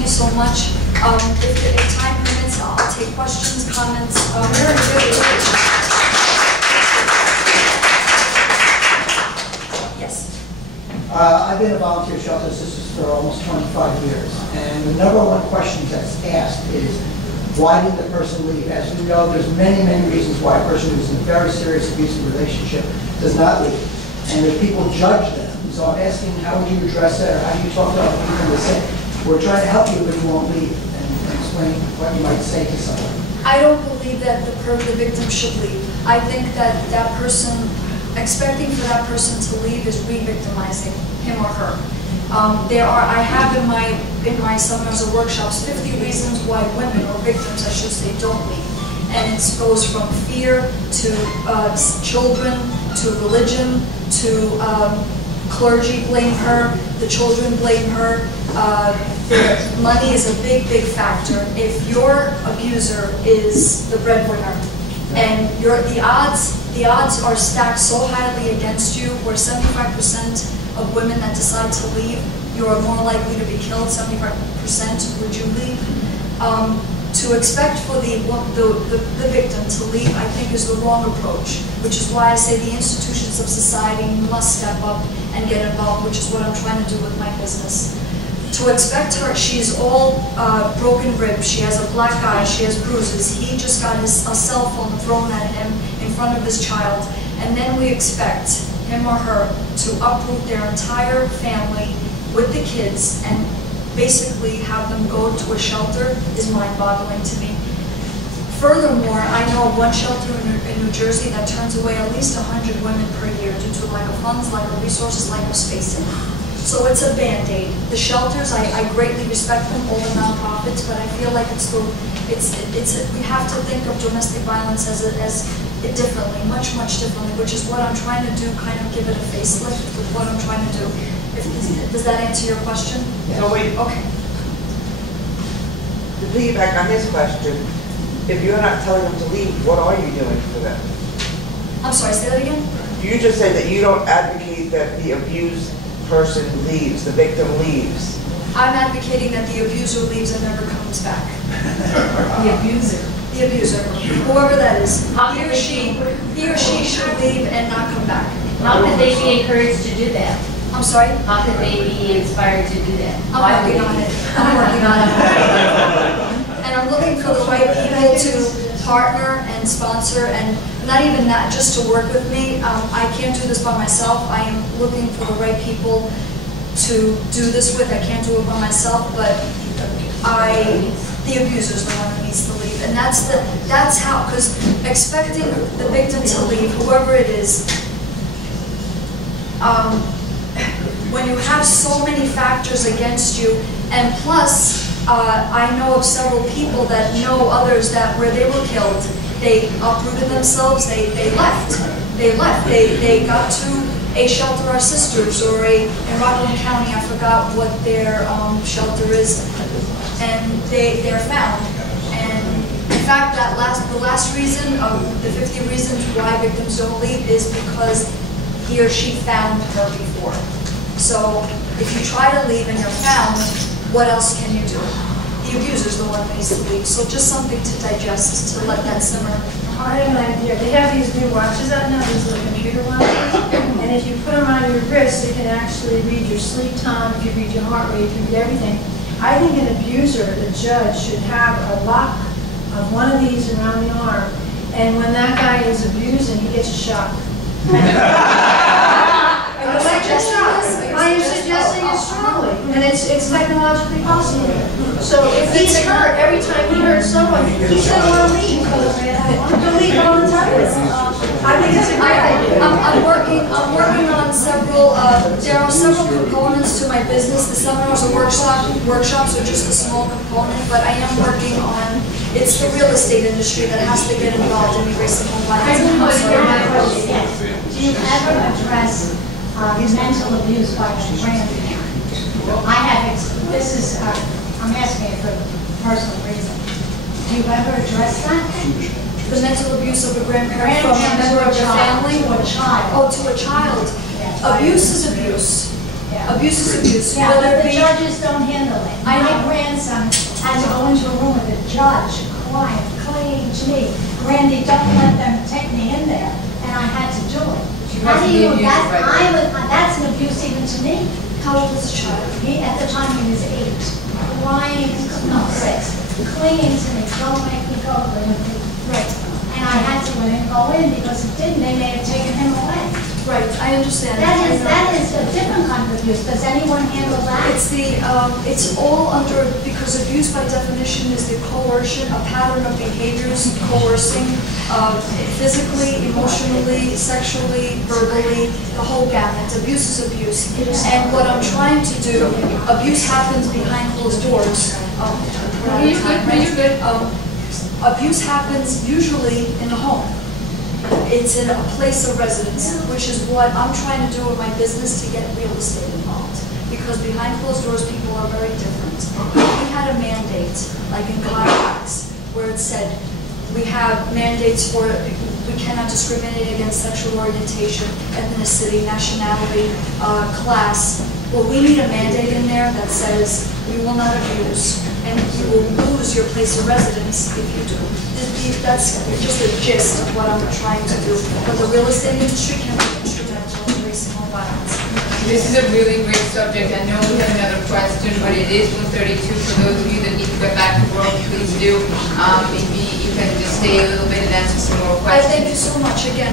thank you so much. If time permits, I'll take questions, comments. Yes. I've been a volunteer shelter assistant for almost 25 years, and the number one question that's asked is, why did the person leave? As we know, there's many, many reasons why a person who's in a very serious abusive relationship does not leave. And if people judge them, so I'm asking, how would you address that, or how do you talk to other people to say, we're trying to help you, but you won't leave, and explain what you might say to someone? I don't believe that the victim should leave. I think that that person, expecting for that person to leave is re-victimizing him or her. I have in my seminars or workshops 50 reasons why women, or victims I should say, don't leave. And it goes from fear to children, to religion, to clergy blame her, the children blame her. Money is a big, big factor. If your abuser is the breadwinner, and the odds are stacked so highly against you, where 75% of women that decide to leave, you are more likely to be killed. 75% would you leave? To expect for the victim to leave, I think, is the wrong approach, which is why I say the institutions of society must step up and get involved, which is what I'm trying to do with my business. To expect her, she's all broken ribs, she has a black eye, she has bruises, he just got a cell phone thrown at him in front of his child, and then we expect him or her to uproot their entire family with the kids and basically have them go to a shelter is mind-boggling to me. Furthermore, I know of one shelter in New Jersey that turns away at least 100 women per year due to lack of funds, lack of resources, lack of spacing. So it's a band-aid. The shelters, I greatly respect them, all the nonprofits, but I feel like we have to think of domestic violence as differently, much, much differently, which is what I'm trying to do, kind of give it a facelift with what I'm trying to do. Does that answer your question? Yes. So wait. Okay. To piggyback on his question, if you're not telling them to leave, what are you doing for them? I'm sorry, say that again? You just said that you don't advocate that the abused person leaves, the victim leaves. I'm advocating that the abuser leaves and never comes back. The abuser? The abuser, whoever that is. He or she should leave and not come back. How could they be encouraged to do that? I'm sorry? How could they be inspired to do that? I'm working on it. And I'm looking for the right people to partner and sponsor, and not even that, just to work with me. I can't do this by myself. I am looking for the right people to do this with. I can't do it by myself, but the abuser's the one who needs to leave. And that's how, because expecting the victim to leave, whoever it is, when you have so many factors against you, and plus, I know of several people that know others that where they were killed, they uprooted themselves, they left. They got to a shelter, our sisters, or in Rockland County, I forgot what their shelter is, and they're found. And in fact, the last reason of the 50 reasons why victims don't leave is because he or she found her before. So if you try to leave and you're found, what else can you do? The abuser's the one who needs to leave. So just something to digest, to let that simmer. I have an idea. They have these new watches out now, these little computer watches, and if you put them on your wrist, it can actually read your sleep time, it can read your heart rate, it can read everything. I think an abuser, the judge, should have a lock of one of these around the arm, and when that guy is abusing, he gets a shock. I am suggesting it strongly, and it's technologically possible. So if he's hurt every time he hurts someone, he's going to want to leave. He'll leave all the time. I think it's a great idea. I'm working on several. There are several components to my business. The seminars and workshops are just a small component, but I am working on. It's the real estate industry that has to get involved in erasing home violence. Do you ever address mental abuse by the grandparent? I'm asking it for personal reason. Do you ever address that? The mental abuse of a grandparent from a member of the family? To a child. Oh, to a child. Yes. Abuse is abuse. Yeah. Abuse is abuse. Yeah, but the judges don't handle it. My grandson judge, a client, clinging to me, Randy, don't let them take me in there, and I had to do it. How do you, that's an abuse even to me. How old was the child? At the time he was 8, crying, no, 6, clinging to me, don't make me go, Randy. Right. And I had to let him go in because if didn't, they may have taken him away. Right, I understand. That is a different kind of abuse. Does anyone handle that? It's all under, because abuse by definition is the coercion, a pattern of behaviors, coercing, physically, emotionally, sexually, verbally, the whole gamut. Abuse is abuse. And what I'm trying to do, abuse happens behind closed doors. You're good. Abuse happens usually in the home. It's in a place of residence, which is what I'm trying to do with my business to get real estate involved. Because behind closed doors, people are very different. We had a mandate, like in contracts, where it said, we have mandates for, we cannot discriminate against sexual orientation, ethnicity, nationality, class. Well, we need a mandate in there that says, we will not abuse, and you will lose your place of residence if you do. That's just the gist of what I'm trying to do. But the real estate industry can be instrumental in erasing all violence. This is a really great subject. I know we have another question, but it is 1:32. For those of you that need to get back to work, please do. Maybe you can just stay a little bit and answer some more I questions. thank you so much again.